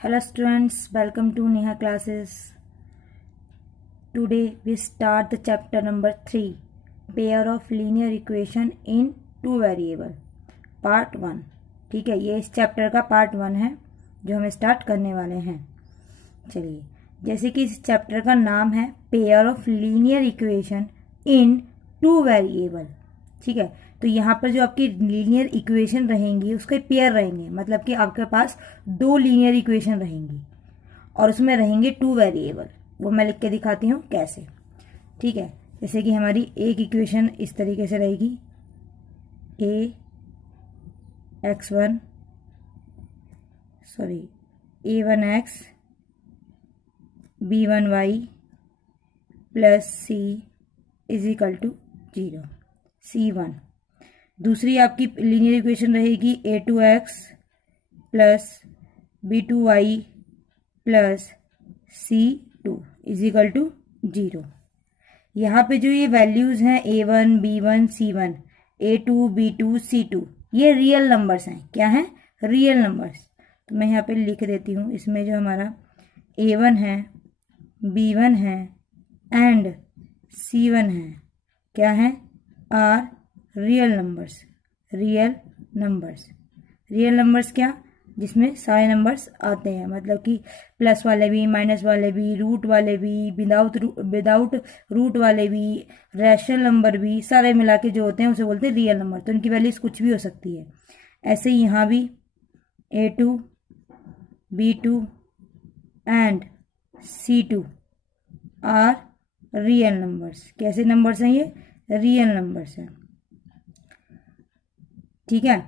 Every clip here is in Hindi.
Hello students, welcome to Neha classes. Today we start the chapter number 3, pair of linear equation in two variable, part 1. ठीक है, ये इस चैप्टर का पार्ट 1 है जो हम स्टार्ट करने वाले हैं. चलिए, जैसे कि इस चैप्टर का नाम है pair of linear equation in two variable. ठीक है, तो यहाँ पर जो आपकी लीनियर इक्वेशन रहेंगी उसके पेयर रहेंगे, मतलब कि आपके पास दो लीनियर इक्वेशन रहेंगी और उसमें रहेंगे टू वेरिएबल. वो मैं लिख के दिखाती हूँ कैसे. ठीक है, जैसे कि हमारी एक इक्वेशन इस तरीके से रहेगी, a1x b1y plus c is equal to 0, c1. दूसरी आपकी लीनियर इक्वेशन रहेगी a2x plus b2y plus c2 is equal to 0. यहाँ पे जो ये वैल्यूज़ हैं a1, b1, c1, a2, b2, c2, ये रियल नंबर्स हैं. क्या हैं? Real numbers. तो मैं यहाँ पे लिख देती हूँ. इसमें जो हमारा a1 है, b1 है एंड c1 है, क्या है? Are real numbers. Real numbers. Real numbers क्या? जिसमें सारे नंबर्स आते हैं, मतलब कि प्लस वाले भी, माइनस वाले भी, रूट वाले भी, विदाउट रूट वाले भी, रैशनल नंबर भी, सारे मिला के जो होते हैं उसे बोलते हैं रियल नंबर. तो इनकी वैल्यूज कुछ भी हो सकती है. ऐसे ही यहाँ भी a2, b2 and c2 are real numbers. कैसे नंबर्स हैं ये? रियल नंबर्स हैं. ठीक है,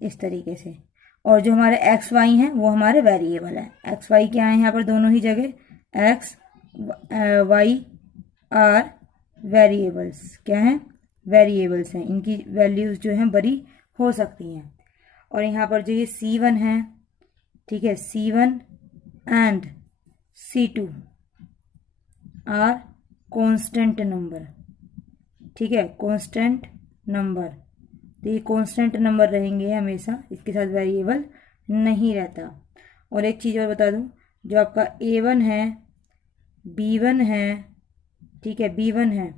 इस तरीके से. और जो हमारे एक्स वाई हैं वो हमारे वेरिएबल है. एक्स वाई क्या है यहाँ पर? दोनों ही जगह एक्स वाई आर वेरिएबल्स. क्या हैं? वेरिएबल्स हैं. इनकी वैल्यूज जो हैं बड़ी हो सकती हैं. और यहाँ पर जो ये c1 है, ठीक है, c1 and c2 are constant number. ठीक है, कांस्टेंट नंबर. तो ये कांस्टेंट नंबर रहेंगे हमेशा, इसके साथ वेरिएबल नहीं रहता. और एक चीज़ और बता दूं, जो आपका a1 है, b1 है, ठीक है, b1 है,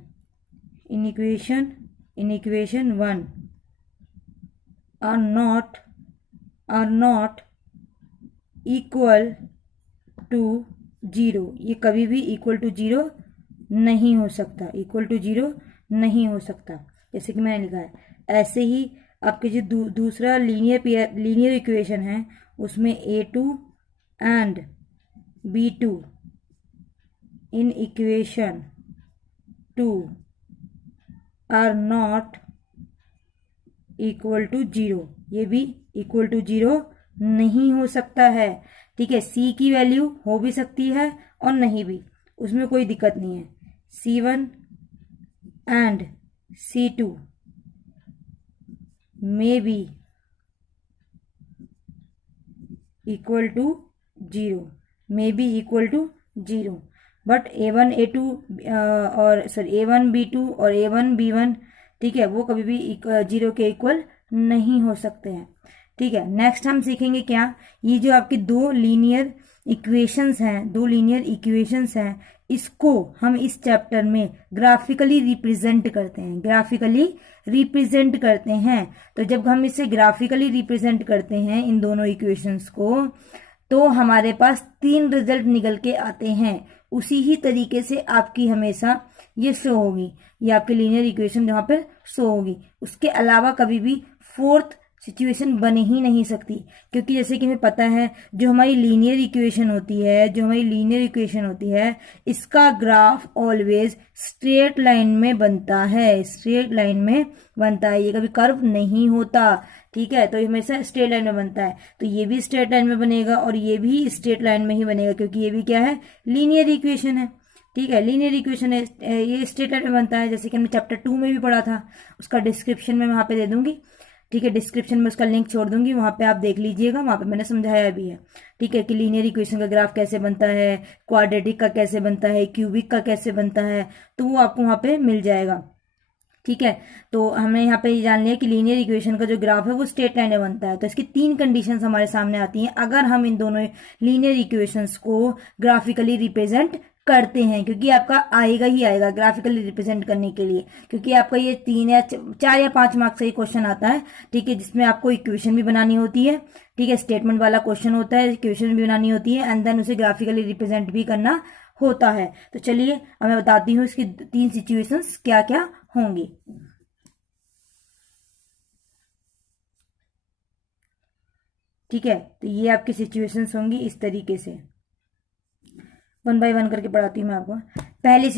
in equation 1 are not equal to 0. ये कभी भी इक्वल टू 0 नहीं हो सकता. इक्वल टू 0 नहीं हो सकता, जैसे कि मैंने लिखा है. ऐसे ही आपके जो दूसरा लीनियर इक्वेशन है उसमें a2 and b2 in equation 2 are not equal to 0. ये भी इक्वल टू 0 नहीं हो सकता है. ठीक है, c की वैल्यू हो भी सकती है और नहीं भी, उसमें कोई दिक्कत नहीं है. c1 and c2 may be equal to 0, may be equal to 0, but a1 a2 और a1 b2 और a1 b1, ठीक है, वो कभी भी 0 के इक्वल नहीं हो सकते हैं. ठीक है, नेक्स्ट हम सीखेंगे क्या? ये जो आपकी दो लीनियर इक्वेशंस हैं, इसको हम इस चैप्टर में ग्राफिकली रिप्रेजेंट करते हैं. तो जब हम इसे ग्राफिकली रिप्रेजेंट करते हैं इन दोनों इक्वेशंस को, तो हमारे पास 3 रिजल्ट निकल के आते हैं. उसी ही तरीके से आपकी हमेशा ये शो होगी, ये आपकी लीनियर इक्वेशन जहाँ पर शो होगी. उसके अलावा कभी भी फोर्थ सिचुएशन बन ही नहीं सकती, क्योंकि जैसे कि हमें पता है जो हमारी लीनियर इक्वेशन होती है इसका ग्राफ ऑलवेज स्ट्रेट लाइन में बनता है. ये कभी कर्व नहीं होता. ठीक है, तो हमेशा स्ट्रेट लाइन में बनता है. तो ये भी स्ट्रेट लाइन में बनेगा और ये भी स्ट्रेट लाइन में ही बनेगा, क्योंकि ये भी क्या है? लीनियर इक्वेशन है. ठीक है, लीनियर इक्वेशन है, ये स्ट्रेट लाइन में बनता है. जैसे कि हमने चैप्टर 2 में भी पढ़ा था, उसका डिस्क्रिप्शन में वहाँ पे दे दूंगी. ठीक है, डिस्क्रिप्शन में उसका लिंक छोड़ दूंगी, वहाँ पे आप देख लीजिएगा. वहाँ पे मैंने समझाया भी है. ठीक है, कि लीनियर इक्वेशन का ग्राफ कैसे बनता है, क्वाड्रेटिक का कैसे बनता है, क्यूबिक का कैसे बनता है, तो वो आपको वहाँ पे मिल जाएगा. ठीक है, तो हमने यहाँ पे ये जान लिया कि लीनियर इक्वेशन का जो ग्राफ है वो स्ट्रेट लाइन में बनता है। तो इसकी 3 कंडीशंस हमारे सामने आती हैं अगर हम इन दोनों लीनियर इक्वेशंस को ग्राफिकली रिप्रेजेंट करते हैं, क्योंकि आपका आएगा ही आएगा ग्राफिकली रिप्रेजेंट करने के लिए, क्योंकि आपका ये 3 या 4 या 5 मार्क्स का ही क्वेश्चन आता है। ठीक है, जिसमें आपको इक्वेशन भी बनानी होती है, ठीक है, स्टेटमेंट वाला क्वेश्चन होता है, इक्वेशन भी बनानी होती है एंड देन उसे ग्राफिकली रिप्रेजेंट भी करना होता है। तो चलिए अब मैं बताती हूँ इसकी 3 सिचुएशंस क्या क्या होंगी। ठीक है, तो ये आपकी सिचुएशंस होंगी इस तरीके से, 1 बाय 1 करके पढ़ाती हूँ मैं आपको। पहली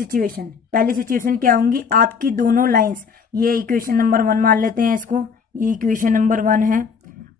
सिचुएशन क्या होंगी, आपकी दोनों लाइंस, ये इक्वेशन नंबर 1 मान लेते हैं इसको, ये इक्वेशन नंबर 1 है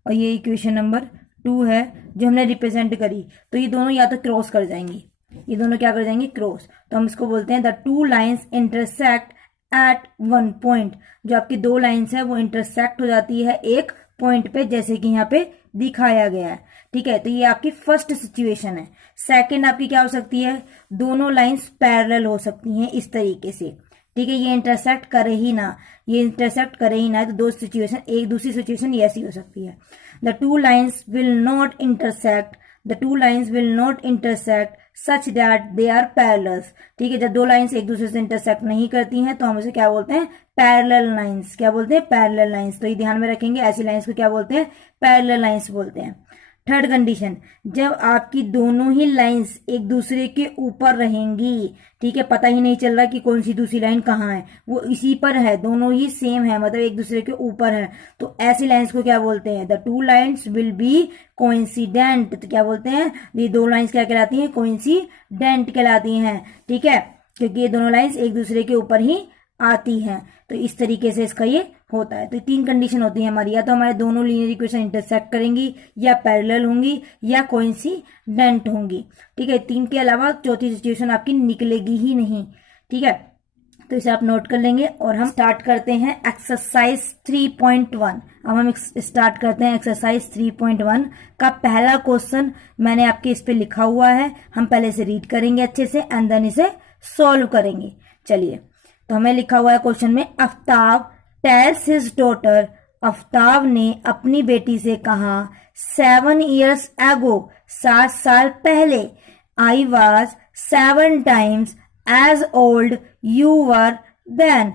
और ये इक्वेशन नंबर 2 है जो हमने रिप्रेजेंट करी। तो ये दोनों या तो क्रॉस कर जाएंगी, ये दोनों क्या कर जाएंगे, क्रॉस। तो हम इसको बोलते हैं the 2 lines intersect at 1 point. जो आपकी 2 लाइन्स है वो इंटरसेक्ट हो जाती है एक पॉइंट पे, जैसे कि यहाँ पे दिखाया गया है। ठीक है, तो ये आपकी फर्स्ट सिचुएशन है। सेकंड आपकी क्या हो सकती है, दोनों लाइंस पैरेलल हो सकती हैं इस तरीके से। ठीक है, ये इंटरसेक्ट करे ही ना, ये इंटरसेक्ट करे ही ना, तो दो सिचुएशन, एक दूसरी सिचुएशन ये ऐसी हो सकती है। The two lines will not intersect, the two lines will not intersect such that they are parallels. ठीक है, जब दो लाइन्स एक दूसरे से इंटरसेक्ट नहीं करती हैं तो हम उसे क्या बोलते हैं, पैरेलल लाइन्स। क्या बोलते हैं, पैरेलल लाइन्स। तो ये ध्यान में रखेंगे, ऐसी लाइन्स को क्या बोलते हैं, पैरेलल लाइन्स बोलते हैं। थर्ड कंडीशन, जब आपकी दोनों ही लाइंस एक दूसरे के ऊपर रहेंगी, ठीक है, पता ही नहीं चल रहा कि कौन सी दूसरी लाइन कहाँ है, वो इसी पर है, दोनों ही सेम है, मतलब एक दूसरे के ऊपर है, तो ऐसी लाइंस को क्या बोलते हैं, the two lines will be coincident. तो क्या बोलते हैं, ये दो लाइंस क्या कहलाती हैं, कोइंसिडेंट कहलाती हैं। ठीक है, क्योंकि ये दोनों लाइंस एक दूसरे के ऊपर ही आती हैं। तो इस तरीके से इसका ये होता है। तो 3 कंडीशन होती है हमारी, या तो हमारे दोनों लीनियर इक्वेशन इंटरसेक्ट करेंगी, या पैरेलल होंगी, या कोइंसिडेंट होंगी। ठीक है, 3 के अलावा चौथी सिचुएशन आपकी निकलेगी ही नहीं। ठीक है, तो इसे आप नोट कर लेंगे और हम स्टार्ट करते हैं एक्सरसाइज 3.1। अब हम स्टार्ट करते हैं एक्सरसाइज 3.1 का पहला क्वेश्चन। मैंने आपके इस पे लिखा हुआ है, हम पहले इसे रीड करेंगे अच्छे से एंड देन इसे सॉल्व करेंगे। चलिए, तो हमें लिखा हुआ है क्वेश्चन में, Aftab tales his daughter, Aftab ने अपनी बेटी से कहा 7 years ago, 7 साल पहले, I was 7 times as old you were then।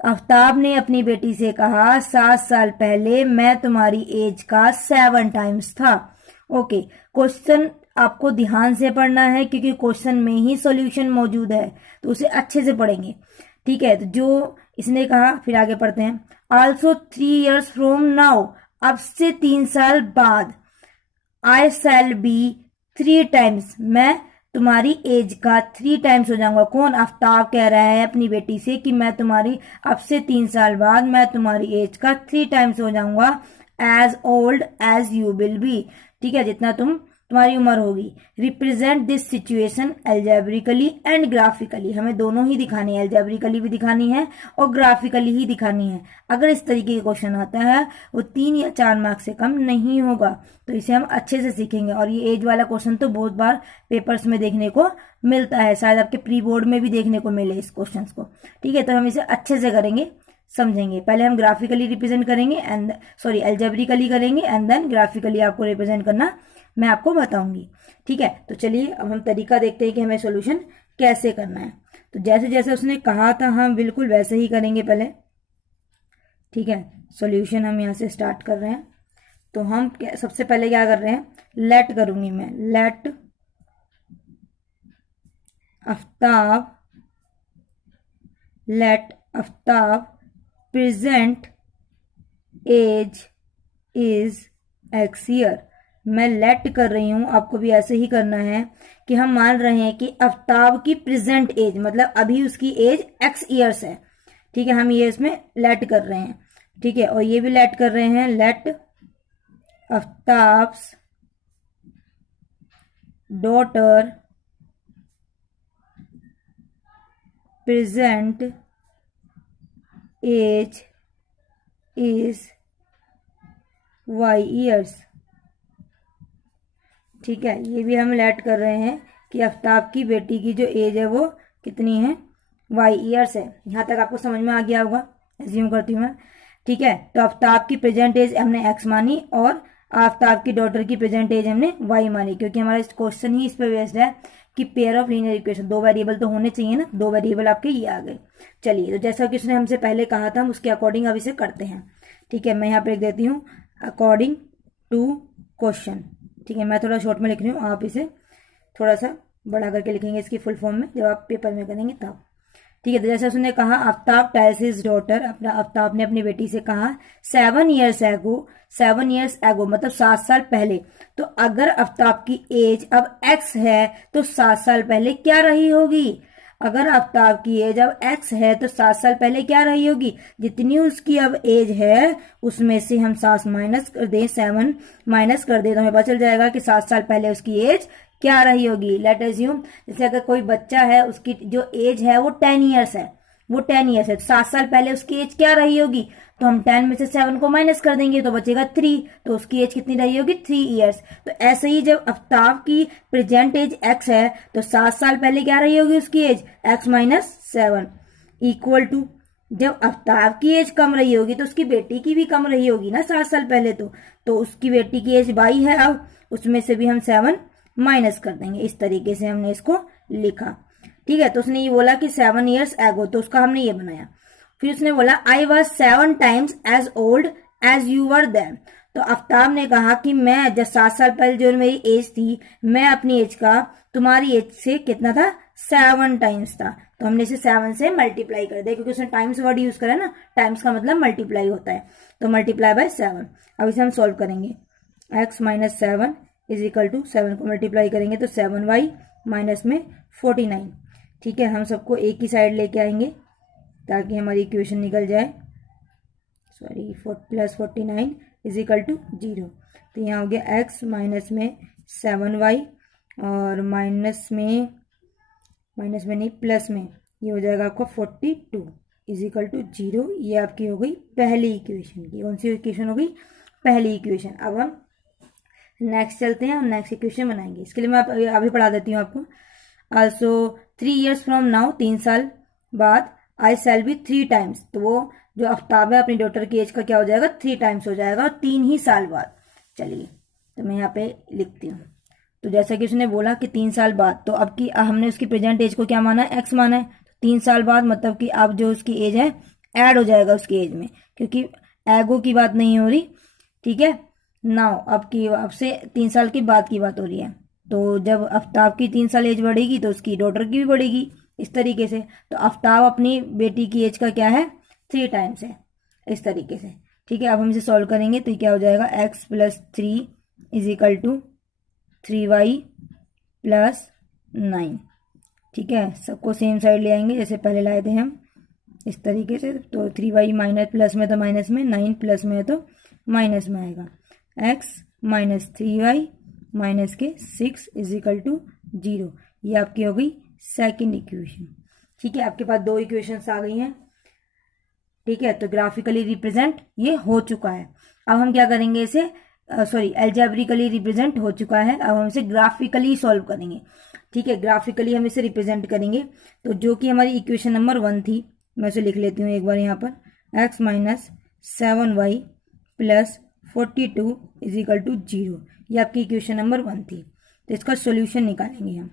Aftab ने अपनी बेटी से कहा 7 साल पहले मैं तुम्हारी एज का 7 टाइम्स था। ओके, क्वेश्चन आपको ध्यान से पढ़ना है क्योंकि क्वेश्चन में ही सॉल्यूशन मौजूद है, तो उसे अच्छे से पढ़ेंगे। ठीक है, तो जो इसने कहा, फिर आगे पढ़ते हैं। ऑल्सो 3 years फ्रॉम नाउ, अब से 3 साल बाद, आई शैल बी 3 times, मैं तुम्हारी एज का 3 times हो जाऊंगा। कौन, आफ्ताब कह रहा है अपनी बेटी से कि मैं तुम्हारी, अब से 3 साल बाद मैं तुम्हारी एज का 3 times हो जाऊंगा, as old as you will be. ठीक है, जितना तुम्हारी उम्र होगी। Represent this situation algebraically and graphically, हमें दोनों ही दिखानी है, एल्जेब्रिकली भी दिखानी है और ग्राफिकली ही दिखानी है। अगर इस तरीके का क्वेश्चन आता है वो 3 या 4 मार्क्स से कम नहीं होगा, तो इसे हम अच्छे से सीखेंगे। और ये एज वाला क्वेश्चन तो बहुत बार पेपर्स में देखने को मिलता है, शायद आपके प्री बोर्ड में भी देखने को मिले इस क्वेश्चन को। ठीक है, तो हम इसे अच्छे से करेंगे, समझेंगे। पहले हम ग्राफिकली रिप्रेजेंट करेंगे एंड एल्जेब्रिकली करेंगे एंड देन ग्राफिकली आपको रिप्रेजेंट करना मैं आपको बताऊंगी। ठीक है, तो चलिए अब हम तरीका देखते हैं कि हमें सॉल्यूशन कैसे करना है। तो जैसे जैसे उसने कहा था हम बिल्कुल वैसे ही करेंगे पहले। ठीक है, सॉल्यूशन हम यहाँ से स्टार्ट कर रहे हैं। तो हम सबसे पहले क्या कर रहे हैं, लेट करूंगी मैं, let Aftab present age is X year. मैं लेट कर रही हूं, आपको भी ऐसे ही करना है कि हम मान रहे हैं कि आफ्ताब की प्रेजेंट एज, मतलब अभी उसकी एज X ईयर्स है। ठीक है, हम ये इसमें लेट कर रहे हैं। ठीक है, और ये भी लेट कर रहे हैं, let Aftab's daughter present age is Y years. ठीक है, ये भी हम लेट कर रहे हैं कि आफ्ताब की बेटी की जो एज है वो कितनी है, Y ईयर्स है। यहाँ तक आपको समझ में आ गया होगा। एज्यूम करती हूँ मैं, ठीक है। तो आफ्ताब की प्रेजेंट एज हमने एक्स मानी और आफ्ताब की डॉटर की प्रेजेंट एज हमने वाई मानी, क्योंकि हमारा क्वेश्चन ही इस पर बेस्ड है कि पेयर ऑफ लीनियर इक्वेशन, दो वेरिएबल तो होने चाहिए ना, दो वेरिएबल आपके ये आ गए। चलिए, तो जैसा कि उसने हमसे पहले कहा था हम उसके अकॉर्डिंग अब इसे करते हैं, ठीक है। मैं यहाँ पे लिख देती हूँ अकॉर्डिंग टू क्वेश्चन, ठीक है। मैं थोड़ा शॉर्ट में लिख रही हूँ, आप इसे थोड़ा सा बड़ा करके लिखेंगे इसकी फुल फॉर्म में जब आप पेपर में करेंगे तब, ठीक है। तो जैसे उसने कहा आफ्ताब टेल्स हिज डॉटर, अपना आफ्ताब ने अपनी बेटी से कहा 7 years एगो, 7 years एगो मतलब 7 साल पहले। तो अगर आफ्ताब की एज अब x है तो 7 साल पहले क्या रही होगी? अगर आफ्ताब की एज अब x है तो 7 साल पहले क्या रही होगी? जितनी उसकी अब एज है उसमें से हम 7 माइनस कर दें, 7 माइनस कर दें तो हमें पता चल जाएगा कि 7 साल पहले उसकी एज क्या रही होगी। लेट अज्यूम, जैसे अगर कोई बच्चा है उसकी जो एज है वो 10 years है, वो 10 years है, तो 7 साल पहले उसकी एज क्या रही होगी? तो हम 10 में से 7 को माइनस कर देंगे तो बचेगा 3, तो उसकी एज कितनी रही होगी? 3 years। तो ऐसे ही जब आफ्ताब की प्रेजेंट एज x है तो 7 साल पहले क्या रही होगी उसकी age? x minus 7 equal to, जब आफ्ताब की एज कम रही होगी तो उसकी बेटी की भी कम रही होगी ना 7 साल पहले, तो उसकी बेटी की एज 22 है, अब उसमें से भी हम 7 माइनस कर देंगे। इस तरीके से हमने इसको लिखा, ठीक है। तो उसने ये बोला कि 7 years एगो, तो उसका हमने ये बनाया। फिर उसने बोला I was 7 times as old as you were then. तो आफ्ताब ने कहा कि मैं जब 7 साल पहले जो मेरी एज थी, मैं अपनी एज का तुम्हारी एज से कितना था? 7 times था। तो हमने इसे 7 से मल्टीप्लाई कर दिया, क्योंकि उसने टाइम्स वर्ड यूज करा ना, टाइम्स का मतलब मल्टीप्लाई होता है, तो मल्टीप्लाई बाय 7। अब इसे हम सॉल्व करेंगे, x minus 7 is equal to 7 को मल्टीप्लाई करेंगे तो 7y माइनस में 49, ठीक है। हम सबको एक ही साइड लेके आएंगे ताकि हमारी इक्वेशन निकल जाए, sorry plus 49 is equal to 0। तो यहाँ हो गया x माइनस में 7y और माइनस में नहीं प्लस में ये हो जाएगा आपका 42 इज इक्वल टू 0। ये आपकी हो गई पहली इक्वेशन की, कौन सी इक्वेशन हो गई? पहली इक्वेशन। अब हम नेक्स्ट चलते हैं, हम नेक्स्ट इक्वेशन बनाएंगे। इसके लिए मैं अभी पढ़ा देती हूँ आपको। आल्सो 3 years फ्रॉम नाउ, 3 साल बाद, आई सेल बी 3 times। तो वो जो आफ्ताब है अपनी डॉटर की एज का क्या हो जाएगा? 3 times हो जाएगा, और 3 ही साल बाद। चलिए, तो मैं यहाँ पे लिखती हूँ। तो जैसा कि उसने बोला कि 3 साल बाद, तो अब की हमने उसकी प्रेजेंट एज को क्या माना है? एक्स माना है। तो 3 साल बाद मतलब कि अब जो उसकी एज है ऐड हो जाएगा उसकी एज में, क्योंकि एगो की बात नहीं हो रही, ठीक है। नाउ अब से 3 साल के बाद की बात हो रही है। तो जब आफ्ताब की 3 साल एज बढ़ेगी तो उसकी डॉटर की भी बढ़ेगी, इस तरीके से। तो आफ्ताब अपनी बेटी की एज का क्या है? 3 times है, इस तरीके से, ठीक है। अब हम इसे सॉल्व करेंगे तो क्या हो जाएगा? x plus 3 is equal to 3y plus 9, ठीक है। सबको सेम साइड ले आएंगे जैसे पहले लाए थे हम, इस तरीके से। तो 3y माइनस प्लस में तो माइनस में, 9 प्लस में है तो माइनस में आएगा। x माइनस 3y माइनस के 6 इज इक्वल टू 0। ये आपकी हो गई सेकेंड इक्वेशन, ठीक है। आपके पास 2 इक्वेशंस आ गई हैं, ठीक है। तो ग्राफिकली रिप्रेजेंट ये हो चुका है। अब हम क्या करेंगे इसे, सॉरी एल्जेब्रिकली रिप्रेजेंट हो चुका है, अब हम इसे ग्राफिकली सॉल्व करेंगे, ठीक है। ग्राफिकली हम इसे रिप्रेजेंट करेंगे। तो जो कि हमारी इक्वेशन नंबर 1 थी, मैं उसे लिख लेती हूँ एक बार यहाँ पर, x minus 7y plus 42 is equal to 0। ये आपकी इक्वेशन नंबर 1 थी। तो इसका सॉल्यूशन निकालेंगे हम,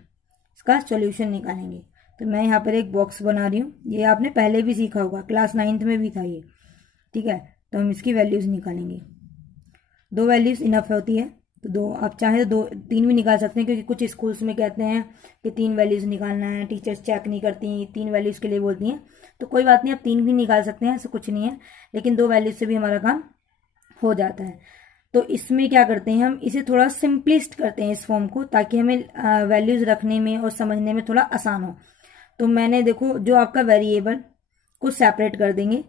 इसका सॉल्यूशन निकालेंगे। तो मैं यहाँ पर एक बॉक्स बना रही हूँ, ये आपने पहले भी सीखा होगा, क्लास 9th में भी था ये, ठीक है। तो हम इसकी वैल्यूज निकालेंगे। 2 वैल्यूज इनफ होती है, तो 2, आप चाहे तो 3 भी निकाल सकते हैं, क्योंकि कुछ स्कूल्स में कहते हैं कि 3 वैल्यूज निकालना है, टीचर्स चेक नहीं करती, 3 वैल्यूज के लिए बोलती हैं। तो कोई बात नहीं, आप 3 भी निकाल सकते हैं, ऐसा कुछ नहीं है, लेकिन 2 वैल्यूज से भी हमारा काम हो जाता है। तो इसमें क्या करते हैं, हम इसे थोड़ा सिंपलिस्ट करते हैं इस फॉर्म को, ताकि हमें वैल्यूज रखने में और समझने में थोड़ा आसान हो। तो मैंने देखो, जो आपका वेरिएबल को सेपरेट कर देंगे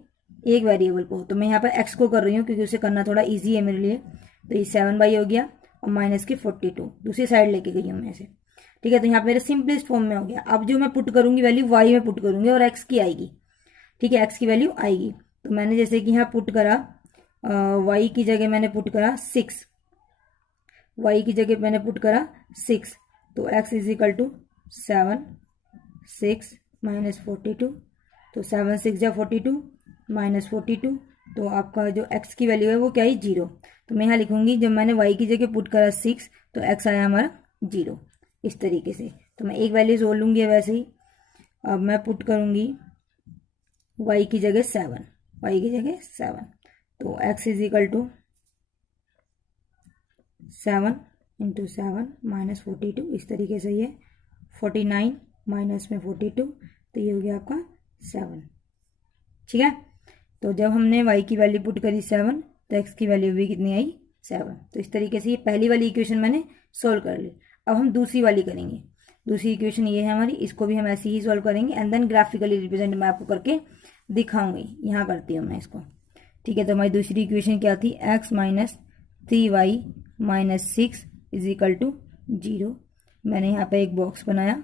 एक वेरिएबल को, तो मैं यहाँ पर x को कर रही हूँ क्योंकि उसे करना थोड़ा इजी है मेरे लिए। तो ये 7y हो गया और माइनस के 42 दूसरी साइड लेके गई हूँ मैं इसे, ठीक है। तो यहाँ पे मेरे सिंपलेस्ट फॉर्म में हो गया। अब जो मैं पुट करूंगी वैल्यू y में पुट करूंगी और x की आएगी, ठीक है, x की वैल्यू आएगी। तो मैंने जैसे कि यहाँ पुट करा, y की जगह मैंने पुट करा 6, y की जगह मैंने पुट करा 6, तो x is equal to 7, 6 minus 42, तो 7 6 जा 42, -42, तो आपका जो x की वैल्यू है वो क्या है 0। तो मैं यहाँ लिखूंगी, जब मैंने y की जगह पुट करा 6 तो x आया हमारा 0, इस तरीके से। तो मैं एक वैल्यू जोड़ लूँगी वैसे ही। अब मैं पुट करूँगी y की जगह 7, y की जगह 7, तो x is equal to 7 into 7 -42, इस तरीके से ये 49 माइनस में 42, तो ये हो गया आपका 7। ठीक है, तो जब हमने y की वैल्यू पुट करी 7 तो x की वैल्यू भी कितनी आई 7। तो इस तरीके से ये पहली वाली इक्वेशन मैंने सोल्व कर ली। अब हम दूसरी वाली करेंगे। दूसरी इक्वेशन ये है हमारी, इसको भी हम ऐसे ही सॉल्व करेंगे एंड देन ग्राफिकली रिप्रेजेंट मैं आपको करके दिखाऊंगी। यहाँ करती हूँ मैं इसको। ठीक है, तो हमारी दूसरी इक्वेशन क्या थी, x minus 3y minus 6 is equal to 0। मैंने यहाँ पे एक बॉक्स बनाया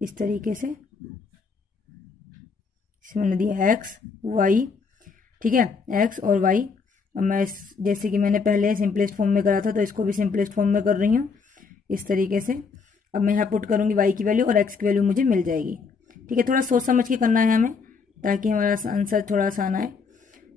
इस तरीके से, इसमें मैंने दिया x y। ठीक है, x और y। अब मैं जैसे कि मैंने पहले सिंपलेस्ट फॉर्म में करा था तो इसको भी सिंपलेस्ट फॉर्म में कर रही हूँ इस तरीके से। अब मैं यहाँ पुट करूँगी y की वैल्यू और x की वैल्यू मुझे मिल जाएगी। ठीक है, थोड़ा सोच समझ के करना है हमें ताकि हमारा आंसर थोड़ा आसान आए।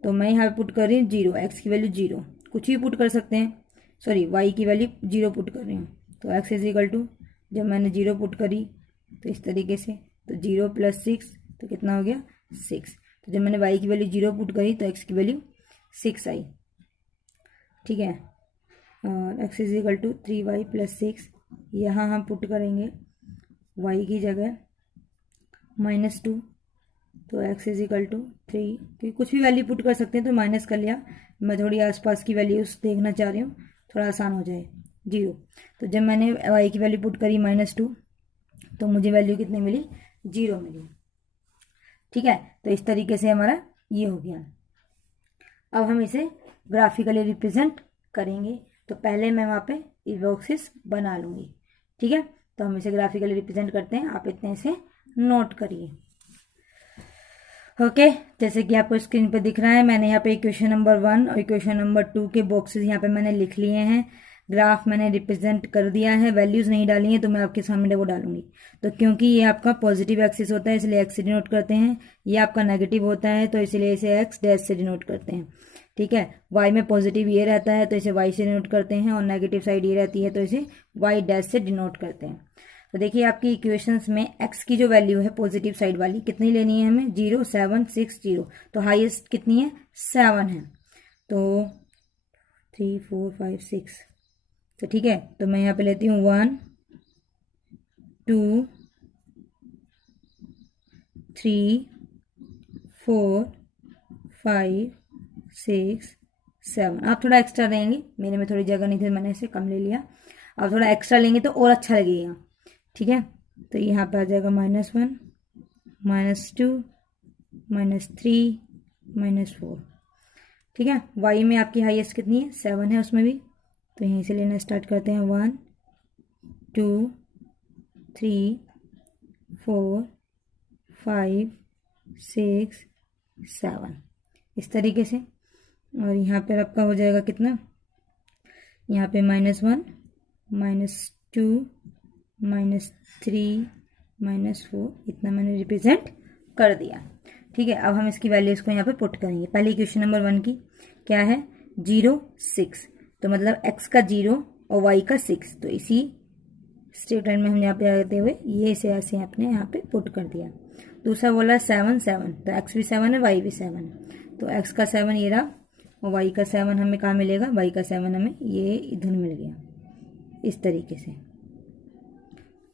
तो मैं यहाँ पुट कर रही हूँ 0, x की वैल्यू 0, कुछ भी पुट कर सकते हैं, सॉरी y की वैल्यू 0 पुट कर रही हूँ। तो x इज इक्वल टू, जब मैंने 0 पुट करी तो इस तरीके से, तो 0 + 6 तो कितना हो गया 6। तो जब मैंने y की वैल्यू 0 पुट करी तो x की वैल्यू 6 आई। ठीक है, और x is equal to 3y + 6, यहाँ हम पुट करेंगे y की जगह -2, तो x इज इक्वल टू 3, क्योंकि कुछ भी वैल्यू पुट कर सकते हैं तो माइनस कर लिया। मैं थोड़ी आसपास की वैल्यूज देखना चाह रही हूँ, थोड़ा आसान हो जाए। 0, तो जब मैंने y की वैल्यू पुट करी -2 तो मुझे वैल्यू कितनी मिली, 0 मिली। ठीक है, तो इस तरीके से हमारा ये हो गया। अब हम इसे ग्राफिकली रिप्रेजेंट करेंगे, तो पहले मैं वहाँ पे ये बॉक्सेस बना लूँगी। ठीक है, तो हम इसे ग्राफिकली रिप्रेजेंट करते हैं, आप इतने से नोट करिए। ओके, जैसे कि आपको स्क्रीन पे दिख रहा है, मैंने यहाँ पे इक्वेशन नंबर 1 और इक्वेशन नंबर 2 के बॉक्सेस यहाँ पे मैंने लिख लिए हैं। ग्राफ मैंने रिप्रेजेंट कर दिया है, वैल्यूज नहीं डाली है तो मैं आपके सामने वो डालूंगी। तो क्योंकि ये आपका पॉजिटिव एक्सिस होता है इसलिए एक्स से डिनोट करते हैं, ये आपका नेगेटिव होता है तो इसलिए इसे एक्स डैश से डिनोट करते हैं। ठीक है, वाई में पॉजिटिव ये रहता है तो इसे वाई से डिनोट करते हैं, और नेगेटिव साइड ये रहती है तो इसे वाई डैश से डिनोट करते हैं। तो देखिए आपकी इक्वेशंस में x की जो वैल्यू है पॉजिटिव साइड वाली कितनी लेनी है हमें, 0 7 6 0, तो हाईएस्ट कितनी है 7 है, तो 3 4 5 6। तो ठीक है, तो मैं यहाँ पे लेती हूँ 1 2 3 4 5 6 7। आप थोड़ा एक्स्ट्रा लेंगे, मेरे में थोड़ी जगह नहीं थी मैंने इसे कम ले लिया। आप थोड़ा एक्स्ट्रा लेंगे तो और अच्छा लगेगा। ठीक है, तो यहाँ पे आ जाएगा -1 -2 -3 -4। ठीक है, y में आपकी हाईएस्ट कितनी है 7 है उसमें भी, तो यहीं से लेना स्टार्ट करते हैं 1 2 3 4 5 6 7 इस तरीके से। और यहाँ पर आपका हो जाएगा कितना, यहाँ पे -1 -2 -3 -4, इतना मैंने रिप्रेजेंट कर दिया। ठीक है, अब हम इसकी वैल्यूज को यहाँ पे पुट करेंगे। पहले क्वेश्चन नंबर 1 की क्या है 0 6, तो मतलब x का 0 और y का 6, तो इसी स्टेटमेंट में हम यहाँ पे आते हुए ये इसे ऐसे अपने यहाँ पे पुट कर दिया। दूसरा बोला 7 7, तो x भी 7 है y भी 7 है, तो x का 7 ये रहा और y का 7 हमें कहाँ मिलेगा, y का 7 हमें ये इधर मिल गया इस तरीके से।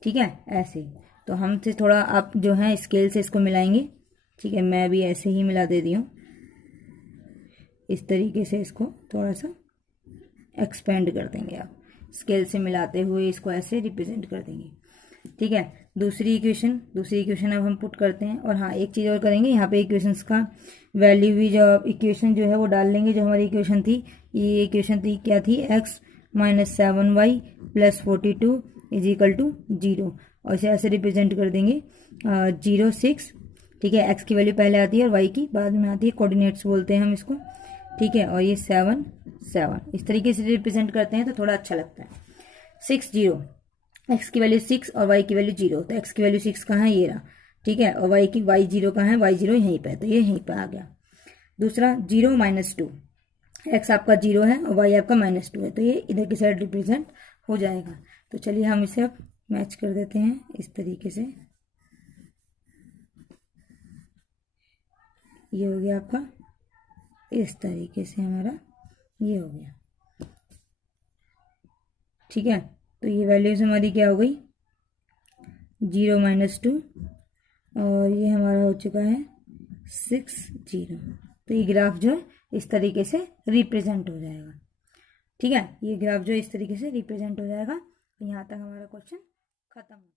ठीक है, ऐसे तो हम से थोड़ा आप जो है स्केल से इसको मिलाएंगे। ठीक है, मैं भी ऐसे ही मिला दे दी हूँ इस तरीके से, इसको थोड़ा सा एक्सपेंड कर देंगे। आप स्केल से मिलाते हुए इसको ऐसे रिप्रेजेंट कर देंगे। ठीक है, दूसरी इक्वेशन अब हम पुट करते हैं। और हाँ, एक चीज़ और करेंगे, यहाँ पे इक्वेशंस का वैल्यू भी जो इक्वेशन जो है वो डाल लेंगे। जो हमारी इक्वेशन थी, ये इक्वेशन थी क्या थी, x - 7y + 42 is equal to 0, और इसे ऐसे रिप्रेजेंट कर देंगे 0 6। ठीक है, x की वैल्यू पहले आती है और y की बाद में आती है, कोऑर्डिनेट्स बोलते हैं हम इसको। ठीक है, और ये 7 7 इस तरीके से रिप्रेजेंट करते हैं तो थोड़ा अच्छा लगता है। 6 0, x की वैल्यू 6 और y की वैल्यू 0, तो x की वैल्यू 6 कहाँ है, ये रहा, ठीक है, और वाई जीरो कहाँ है, वाई जीरो यहीं पे है, तो ये यहीं पे आ गया। दूसरा 0 - 2, एक्स आपका 0 है और वाई आपका -2 है, तो ये इधर की साइड रिप्रेजेंट हो जाएगा। तो चलिए हम इसे अब मैच कर देते हैं इस तरीके से। ये हो गया आपका, इस तरीके से हमारा ये हो गया। ठीक है, तो ये वैल्यूज हमारी क्या हो गई, 0 - 2 और ये हमारा हो चुका है 6 0। तो ये ग्राफ जो है इस तरीके से रिप्रेजेंट हो जाएगा। ठीक है, ये ग्राफ जो इस तरीके से रिप्रेजेंट हो जाएगा। यहाँ तक हमारा क्वेश्चन खत्म।